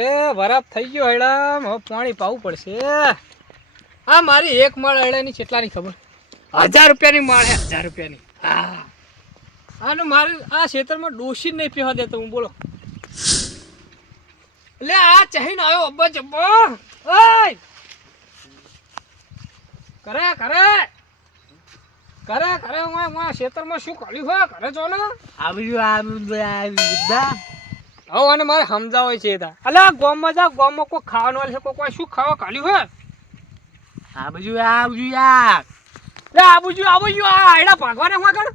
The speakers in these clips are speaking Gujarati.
હવે વરાપ થઈ ગયો હેડા હવે પાણી પાવું પડશે આ મારી એક માળ હેડાની કેટલાની ખબર 1000 રૂપિયાની માળ હે 1000 રૂપિયાની હા આને મારે આ ખેતરમાં ડોસી નહીં પીવા દેતો હું બોલો એટલે આ ચહીને આવ્યો અબ્બા જબ્બા ઓય કરે કરે કરે કરે હું ખેતરમાં શું કર્યું હોય કરે છો ને હવે અને મારે સમજાવો છે અલ્યા ગામમાં જા ગામમાં કોઈ ખાવાનું છે કોઈ શું ખાવા કાઢ્યું હોય આ બાજુ આ આયડા ભાગવાને હું આગળ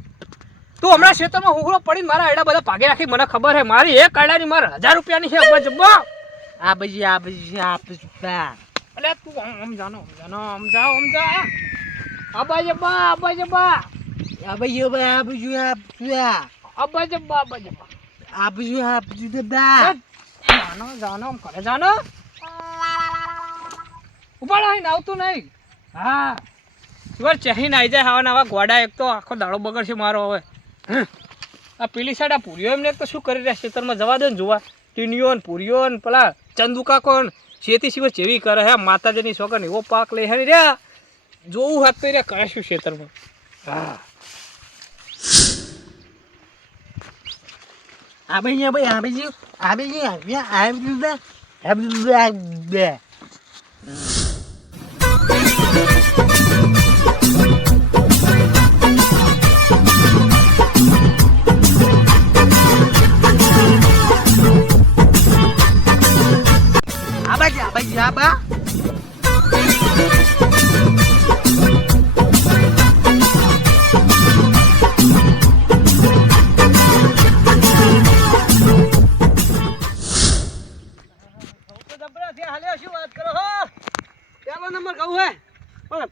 તું હમણાં ખેતરમાં હુહળો પડીને મારા આયડા બધા ભાગે રાખી મને ખબર છે મારી એક આયડાની મારે 1000 રૂપિયાની છે અબ્બા જબ્બા અલ્યા તું સમજાનો અબ્બા જબ્બા જાનો કરે જાનો ઉપાડો અહીં આવતું નહીં હા તું ચહીને આવી જાય હવા નવા ગોડા એક તો આખો દાડો બગડશે મારો હવે આ પેલી સાઈડ આ પૂરીઓ એમને એક તો શું કરી રહ્યા ખેતરમાં જવા દે ને જોવા ટીનીઓ ને પૂરીઓ ને પેલા ચંદુકા કોણ ખેતી સિવાય જેવી કરે હે માતાજીની છોકર એવો પાક લઈ હે રહ્યા જોવું હાથ તો રહ્યા કરે શું ખેતરમાં હા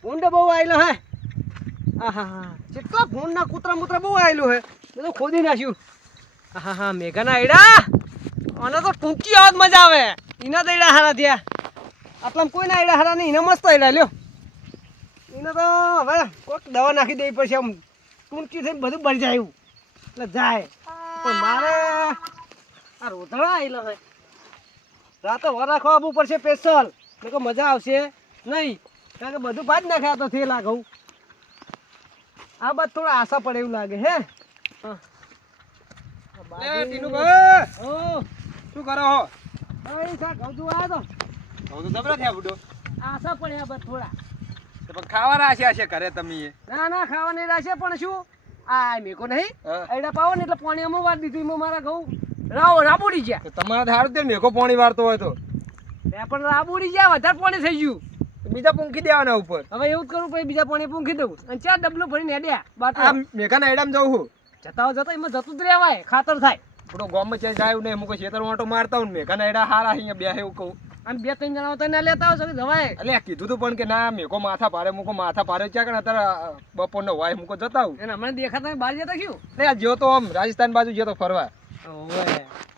ભૂંડ બહુ આવેલો હે કેટલા ભૂંડના કૂતરા મૂતરા બહુ આવેલું હે બધું ખોદી નાખ્યું મેઘાના આયડા આને તો ટૂંકી આવત મજા આવે એના તો આયડા હારા થયા આટલામાં કોઈના આયડા હારા નહીં એના મસ્ત આયડા લ્યો એને તો હવે કોઈક દવા નાખી દેવી પડશે આમ ટૂંકી થઈને બધું બળી જાય એટલે જાય પણ મારે આ રોતડા આવેલો હે રાતે વર રાખવા આવવું પડશે સ્પેશિયલ તો મજા આવશે નહીં કારણ કે બધું બાદ નાખ્યા તો થેલા ઘઉં આ બાદ થોડા આશા પડે એવું લાગે હે શું કરો હો ઘઉં તું આવ્યો તો જબરા થયા બુડો આશા પડે આ બાદ થોડા પણ ખાવા રાખ્યા છે ઘરે તમે ના ખાવા નહીં રાશે પણ શું આ મેકો નહીં એડા પાવો ને એટલે પાણી અમુક વાર દીધું એમાં મારા ઘઉં રાબોડી ગયા તમારે સારું તે મેકો પાણી વારતો હોય તો પણ રાબોડી ગયા વધારે પાણી થઈ ગયું બીજા પૂંખી દેવાના ઉપર હવે એવું જ કરું પછી બીજા પાણી પૂંખી દઉં અને 4 ડબલું ભરીને હેડ્યા આ મેઘાના એડામાં જવું હું જતા એમાં જતું જ રહેવાય ખાતર થાય થોડો ગામમાં ચેન્જ આવ્યું નહીં મુકો ખેતર વાટો મારતા હું મેઘાના એડા હારા અહીંયા બે એવું કહું અને 2-3 જણા તો ના લેતા આવો છો જવાય એટલે કીધું તું પણ કે ના મેકો માથા પારે મુકો માથા પારે ક્યાં કરે અત્યારે બપોરનો વાય મુકો જતા હું એને હમણાં દેખાતા બહાર જતા શું એટલે જો તો આમ રાજસ્થાન બાજુ જો તો ફરવા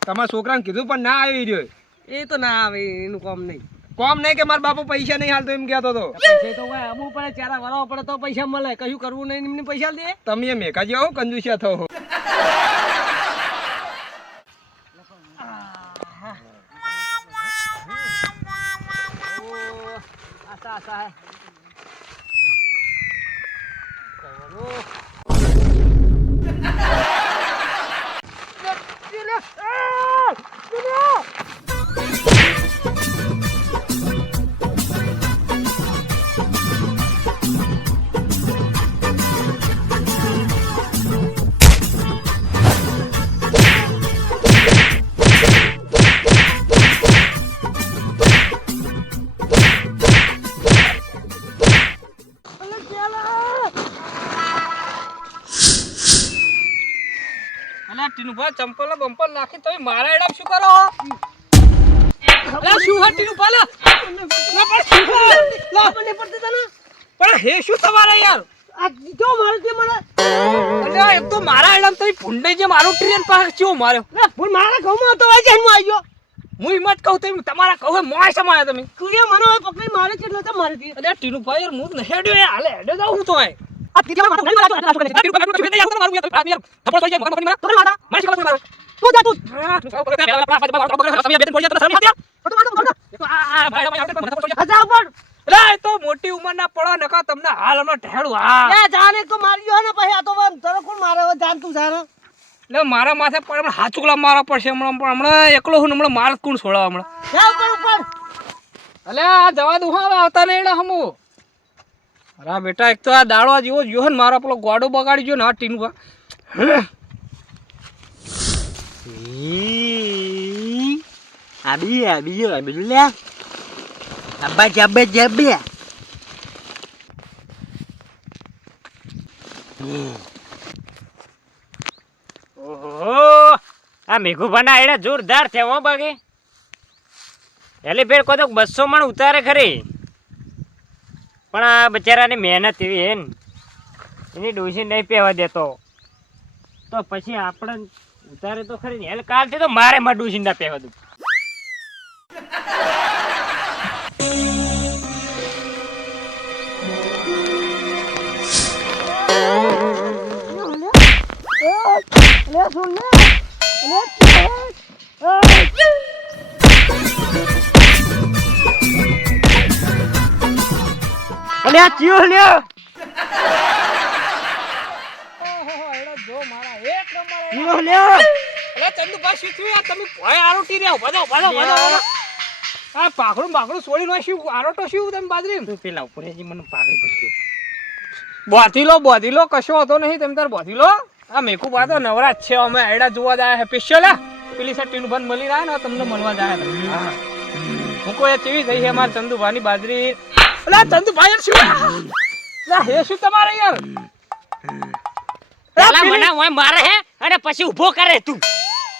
તમારા છોકરાને કીધું પણ ના આવી રહ્યો એ તો ના આવે એનું કામ નહીં કોમ નહીં કે મારા બાપુ પૈસા નહીં હાલતો એમ કહેતો હતો પૈસા તો હોય આબુ પડે ચારા વરાવો પડે તો પૈસા મળે કશું કરવું નહીં એમને પૈસા દે તમે એ મેઘાજી આવો કંજુસિયા થો આશા હે ચંપલ બંપલ નાખી તો મારા એડા શું કરો શું હટીનું પાલા પણ હે શું તમારે યાર આ જો મારું તે મને અલ્યા એક તો મારા એડામ તો ભૂંડે જે મારો ટ્રેન પાક ચો માર્યો ના ભૂલ મારા ઘઉંમાં તો વાજે હું આવ્યો હું હિંમત કહું તો તમારા કહું મોય સમાયા તમે કુરિયા મને પકડી મારે કેટલો તો મારી દી અલ્યા ટીનુ ભાઈ યાર હું હેડ્યો યાર હાલે હેડ્યો જાઉં હું તો આય આ તીજા મારા ઘણી મારા તો ટીનુ ભાઈ મારું યાર થપ્પડ પડી જાય મગન પડી મારા તો મારા મારી શીખવા મારા તું જા તું જા ઉપર એ તો મોટી ઉંમરના પડો નકા તમને હાલ હમણાં ઢેળું હા લે જાને તો મારી ગયો ને પછી આ તો તને કોણ મારે હવે જાન તું જાને એટલે મારા માથે પણ હમણાં હાચુકલા મારા પડશે હમણાં એકલો હું હમણાં માર કોણ છોડવા હમણાં જા ઉપર ઉપર અલે આ જવા દઉં હા આવતા નહીં એડા હમું અરે બેટા એક તો આ દાડો જેવો જોયો ને મારો પેલો ગોડો બગાડી ગયો ને આ ટીનું આબી લે અબ્બા જબે ઓહો આ મેઘુભાના એડા જોરદાર થયા હો બાકી એલી ફેર કોઈ તો 200 મણ ઉતારે ખરી પણ આ બચારાની મહેનત એવી હે ને એની ડોસી નહીં પહેવા દેતો તો પછી આપણે ઉતારે તો ખરી ને એટલે કાલથી તો મારે માં ડોસી ના પહેવા દઉં અલે આ ચિયો લ્યો જો મારા એક નંબર ચિયો લ્યો અલે ચંદુભાઈ શું થયું યાર તમે ભય આરોટી રહ્યા બધો આ પાખડું છોડી નો શું આરોટો શું તમે બાજરી તું પેલા ઉપર હજી મને પાગડી પડતી બોધી લો કશો હતો નહીં તમે તાર બોધી લો આ મેકુ બા તો નવરાજ છે અમે આયડા જોવા જાય હે સ્પેશિયલ પેલી સાઈડ ટીનું બંધ મળી રહ્યા ને તમને મળવા જાય હું કોઈ કેવી થઈ છે અમારા ચંદુભાઈની બાજરી અલા ચંદુભાઈ યાર શું લા હે શું તમારે યાર પેલા મને ઓય મારે હે અને પછી ઊભો કરે તું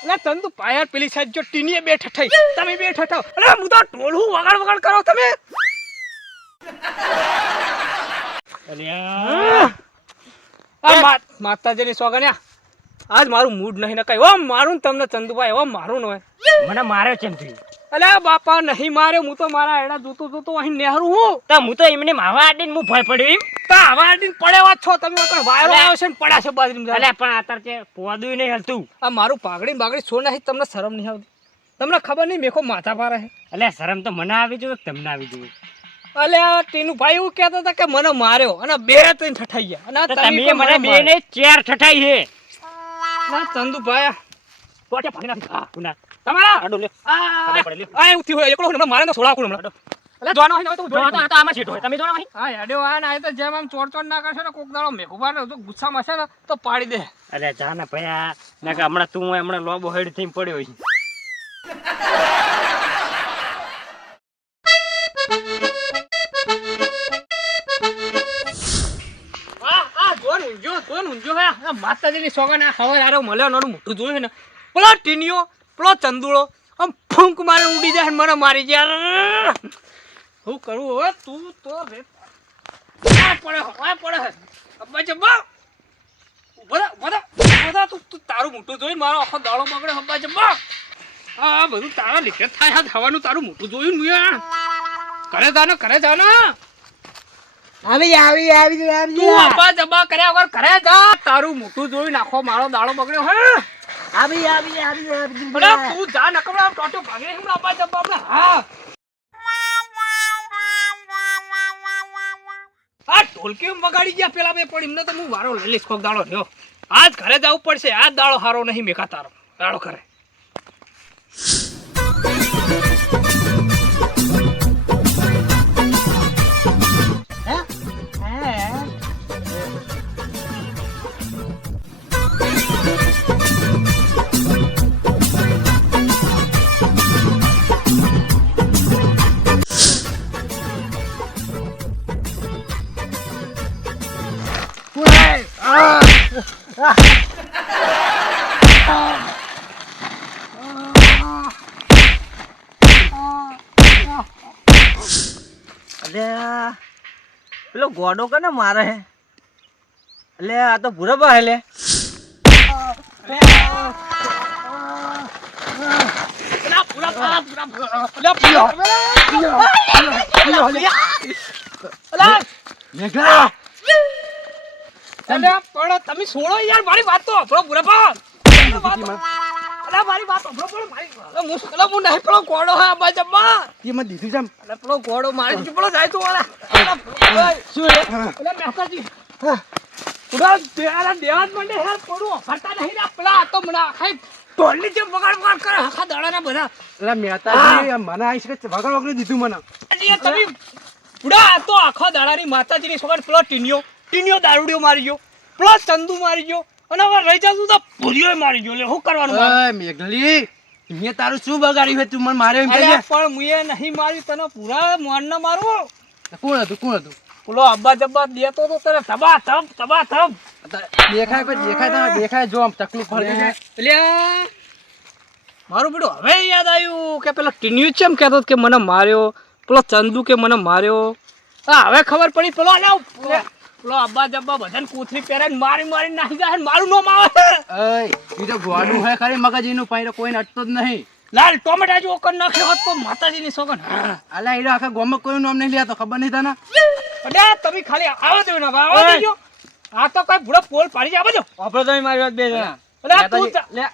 અલા ચંદુભાઈ યાર પેલી સાઈડ જો ટીનીએ બે ઠઠાઈ તમે બે ઠઠાવ અલા હું તો ઢોલું વગાડ કરો તમે માતાજીની સોગણ્યા આજ મારું મૂડ નહીં નકાય ઓમ મારું તમને ચંદુભાઈ ઓમ મારું ન હોય મને માર્યો છે તું અલ્યા બાપા નહીં માર્યો હું તો મારા એડા જોતો અહીં નેહરું હું તો હું તો એમને માવા આડીને હું ભય પડ્યો એમ તા હવા આડીને પડ્યા છો તમે કોઈ વાયરો આવ્યો છે ને પડ્યા છે બાજરીમાં અલે પણ આતર કે પોદુય નહીં હલતું આ મારું પાઘડી બાગડી છો નહીં તમને શરમ નહીં આવતી તમને ખબર નહીં મેકો માથા પારે છે અલે શરમ તો મને આવી જોઈએ તમને આવી જોઈએ અલ્યા ટીનું ભાઈ એવું કહેતા હતા કે મને માર્યો અને બે ત્રણ ઠઠાઈ ગયા અને તમે મને બે ને ચાર ઠઠાઈ છે ના ચંદુભાઈ પોટે ભાગી નાખી હા કુના તમારા આડો લે આ આ ઉઠી હોય એકલો હમણાં મારે તો છોડા કુણ હમણાં અલે જોવાનો હોય તો તો આમાં છેટો હોય તમે જોણો ભાઈ હા હેડ્યો આ ના તો જેમ આમ ચોડ ના કરશો ને કોક દાડો મેઘુબાર તો ગુસ્સામાં છે ને તો પાડી દે અરે જા ને ભયા ના કે હમણાં તું હમણાં લોબો હેડ થઈને પડ્યો છે માતાજીની સોગન આ ખબર આરો મળ્યો નોનું મોટું જોયું ને પેલો ટીનિયો પેલો ચંદુળો આમ ફૂંક મારે ઉડી જાય ને મને મારી જાય હું કરું હવે તું તો રે પડે અબ્બા જબ્બા બધા તું તારું મોટું જોઈને મારો આખો દાડો બગડે અબ્બા જબ્બા આ બધું તારા લીધે થાય થવાનું તારું મોટું જોયું ને કરે જા ને આવી તું અબ્બા જબ્બા કર્યા વગર ઘરે જા તારું મોટું જોઈ નાખો મારો દાડો બગડ્યો હે આવી તું જા નકમડા ટોટો ભાગે હમણાં અબ્બા જબ્બા હમણાં હા આ ઢોલકી વગાડી ગયા પેલા બે પડી એમને તો હું વારો લઈ લઈશ કોક દાડો થયો આજ ઘરે જવું પડશે આજ દાડો હારો નહીં મેકા તારો દાડો કરે પેલો ગોડો કને મારે હે એટલે આ તો ભૂરબા હે લે તમે છોડો યાર મારી વાત તો થોડો બુરાપા અલા મારી વાત સાંભળો પણ મારી અલા મુશ્કેલા હું નહીં પેલો ઘોડો હે અબ્બા જબ્બા તે મને દીધું છે અલા પેલો ઘોડો મારી જ પેલો જાય તો વાળા શું હે અલા મહેતાજી ઉડા દેવાના દેવાત મંડે યાર પડો ફરતા નહીં ને પેલા આ તો મને આખા ટોલની જેમ વગાડ કરે આખા દાડાના બધા એટલે મહેતાજી મને આઈશ કે વગર વગર દીધું મને અજી તમે ઉડા આ તો આખા દાડાની માતાજીની સોગર પેલો ટીનિયો દારૂડિયો મારી ગયો પેલો ચંદુ મારી ગયો અને હવે રહી જાતું તો ભૂરિયો મારી ગયો એટલે શું કરવાનું ઓય મેઘલી મેં તારું શું બગાડ્યું છે તું મને માર્યો એમ કહી પણ મુએ નહીં મારી તને પૂરા મોન ના મારવો કોણ હતું પેલો અબ્બા જબ્બા દેતો તો તને તબા થબ દેખાય જો આમ તકલીફ પડી છે એટલે મારું બેટું હવે યાદ આવ્યું કે પેલો ટીન્યુ ચેમ કહેતો કે મને માર્યો પેલો ચંદુ કે મને માર્યો હા હવે ખબર પડી પેલો પેલો અબ્બા જબ્બા બધાને કોથળી પહેરાઈને મારી નાખી જાય મારું નામ આવે ઓય ઈ તો ગોડું હે ખરી મગજનું પાયરો કોઈને અટતો જ નહીં લાલ ટોમેટા જો ઓકર નાખ્યો હોત તો માતાજીની સોગન અલા ઈરો આખા ગામમાં કોઈનું નામ નહીં લેતો ખબર નહીં તને અડ્યા તમે ખાલી આવો દેવ ના આવો દેજો આ તો કઈ ભૂડો પોલ પાડી જાય આવજો આપણો તમે મારી વાત બે જણા અરે તું લે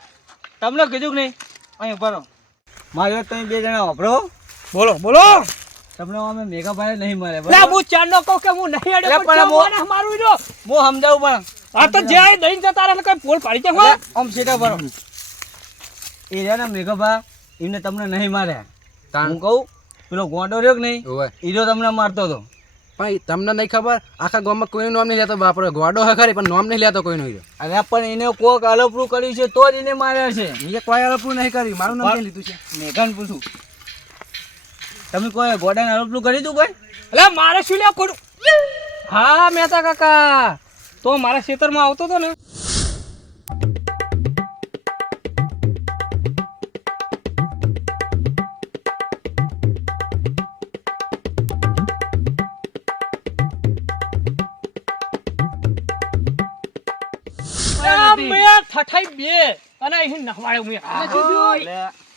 તમને કીધું કે નહીં અહીં ઉભા રહો મારી વાત તમે બે જણા વાપરો બોલો તમને અમે મેઘાભાઈ નહીં મારે લે હું ચાંદો કહું કે હું નહીં અડે પણ મને મારું જો હું સમજાવું પણ આ તો જે આઈ દઈને જતા રહે કઈ પોલ પાડી જાય હો આમ સીધા ભરો એ રહ્યા ને મેઘાભા એમને તમને નહીં માર્યા હું કહું પેલો ગોંડો રહ્યો કે નહીં ઈરો તમને મારતો હતો ભાઈ તમને નહીં ખબર આખા ગામમાં કોઈનું નામ નહીં લેતો બાપરો ગોડો હે ખરી પણ નામ નહીં લેતો કોઈનું હીરો અરે પણ એને કોક અલપરું કર્યું છે તો જ એને માર્યા છે એ કોઈ અલપું નહીં કર્યું મારું નામ નહીં લીધું છે મેઘાને પૂછું તમે કોઈ ગોડાને અલપરું કરી દઉં કોઈ એટલે મારે શું લે કોડું હા મહેતા કાકા તો મારા ખેતરમાં આવતો હતો ને મેં ઠઠાઈ બે અને અહીં નહવાડ્યો મેં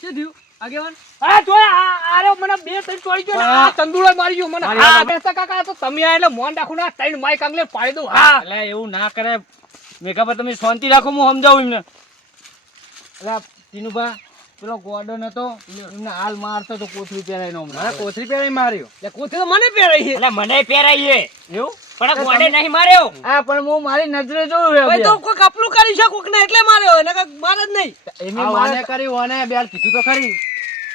શું થયું આગેવાન આ જોયા આરે મને બે ત્રણ ચોળી ગયો ને આ ચંદુડો મારી ગયો મને હા મહેતા કાકા તો તમે આ એટલે મોન રાખું ના ત્રણ માઈક આંગલે પાડી દઉં હા એટલે એવું ના કરે મેઘાભા તમે શાંતિ રાખો હું સમજાવું એમને એટલે ટીનુભા પેલો ગોડો નતો એમને હાલ મારતો તો કોથળી પહેરાઈને મને કોથળી પહેરાઈ માર્યો એટલે કોથળી તો મને પહેરાઈ છે એટલે મને પહેરાઈએ એવું પણ ગોડે નહીં માર્યો હા પણ હું મારી નજરે જોયું ભાઈ તો કોઈ કપલું કરી છે કોક ને એટલે માર્યો ને મારે જ નહીં એમને આ મારે ઓને કરી ઓને બેલ કીધું તો ખરી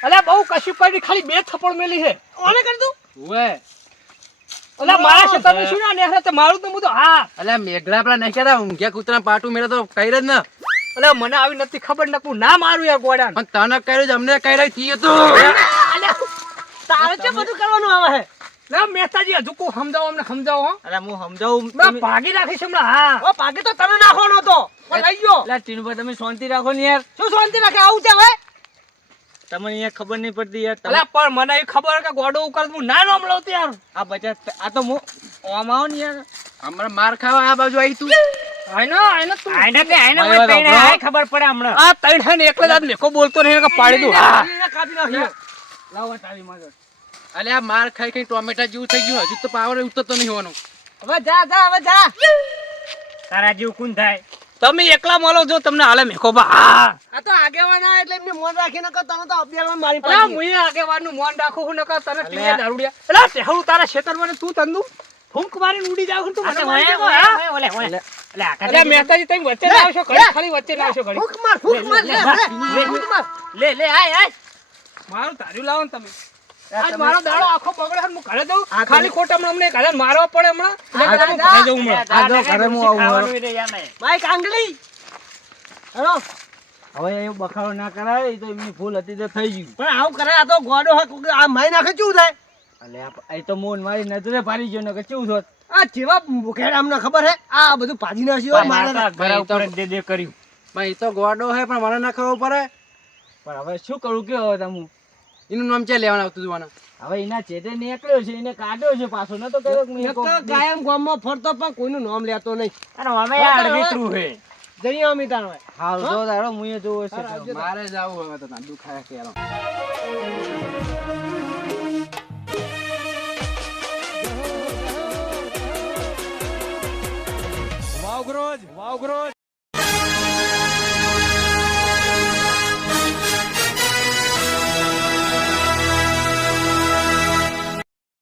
અલે બહુ કશું કરી ખાલી બે થપ્પડ મેલી છે ઓને કરી દઉં ઓએ અલે મારા ખેતરમાં શું ના નેહરે તે મારું તો હું તો હા અલ્યા મેઘલા પેલા નહીં કહેતા ઊંઘ્યા કૂતરા પાટું મેળે તો કઈ જ ને અલે મને આવી નથી ખબર ને હું ના મારું યાર ગોડાને પણ તને કર્યું જ અમને કઈ રહી તી તો તારે છે બધું કરવાનું આવે છે ના મહેતાજી હજુ કો સમજાવો અમને સમજાવો હો અરે હું સમજાવું મેં ભાગી રાખીશ હમણાં હા ઓ ભાગી તો તમે નાખવાનો હતો પણ લઈ ગયો એટલે ટીનુભા તમે શાંતિ રાખો ને યાર શું શાંતિ રાખે આવું છે હવે તમને અહીંયા ખબર નહીં પડતી યાર અલે પણ મને એ ખબર કે ગોડો ઉપર હું ના નામ લઉં યાર આ બચા આ તો હું ઓમ આવો ને યાર હમણાં માર ખાવા આ બાજુ આવી તું આઈને તું આઈને કે આઈને મને પહેણે આય ખબર પડે હમણાં આ તૈણ હે ને એકલે જ મેકો બોલતો નહીં કે પાડી દઉં હા કાપી નાખ્યો લાવો તાળી મારો અલ્યા માર ખાઈ ખાઈ ટોમેટા જેવું થઈ ગયું હજુ તો પાવર ઉતરતો નહીં હોવાનું હવે જા હવે જા તારા જેવું કોણ થાય તમે એકલા મળો જો તમને હાલે મેકો બા હા આ તો આગેવાન આ એટલે એમને મોન રાખીને કે તમે તો અભિયાનમાં મારી અલા મુએ આગેવાનનું મોન રાખું હું નકર તને ટીએ દારૂડિયા અલા તેહું તારા ખેતરમાં ને તું તંદુ ફૂંક મારીને ઉડી જાવ તું મને મારી દેવો હા ઓલે એટલે અલા મહેતાજી તમે વચ્ચે ના આવશો ઘડી ખાલી વચ્ચે ના આવશો ઘડી ફૂંક માર લે આય મારું ધાર્યું લાવો ને તમે આજ મારો દાડો આખો બગડે હું ઘરે દઉં ખાલી ખોટા અમને ઘરે મારવા પડે હમણાં એટલે હું ઘરે જઉં હમણાં આ જો ઘરે હું આવું ખાવાનું રે યાર નહીં માઈક આંગળી હેલો હવે એવું બખાડો ના કરાય એ તો એમની ભૂલ હતી તો થઈ ગયું પણ આવું કરે આ તો ગોડો હક આ માઈ નાખે કેવું થાય અલે આ તો મોન મારી નજરે પાડી ગયો ને કે કેવું થોત આ જેવા મુખેડ અમને ખબર હે આ બધું ભાજી નાખ્યું મારા ઘર ઉપર દે કર્યું ભાઈ તો ગોડો હે પણ મને ના ખબર પડે પણ હવે શું કરું કે હવે તમે એનું નામ ક્યાં લેવાનું આવતું હતું હવે એના ચેતે નીકળ્યો છે એને કાઢ્યો છે પાછો ન તો કયો કાયમ ગામમાં ફરતો પણ કોઈનું નામ લેતો નહીં અને અમે યાર વિતરું હે જઈએ અમે તાર હાલ જો તારો મુએ જોવો છે મારે જાવું હવે તો દુખાય કે વાવગ્રોજ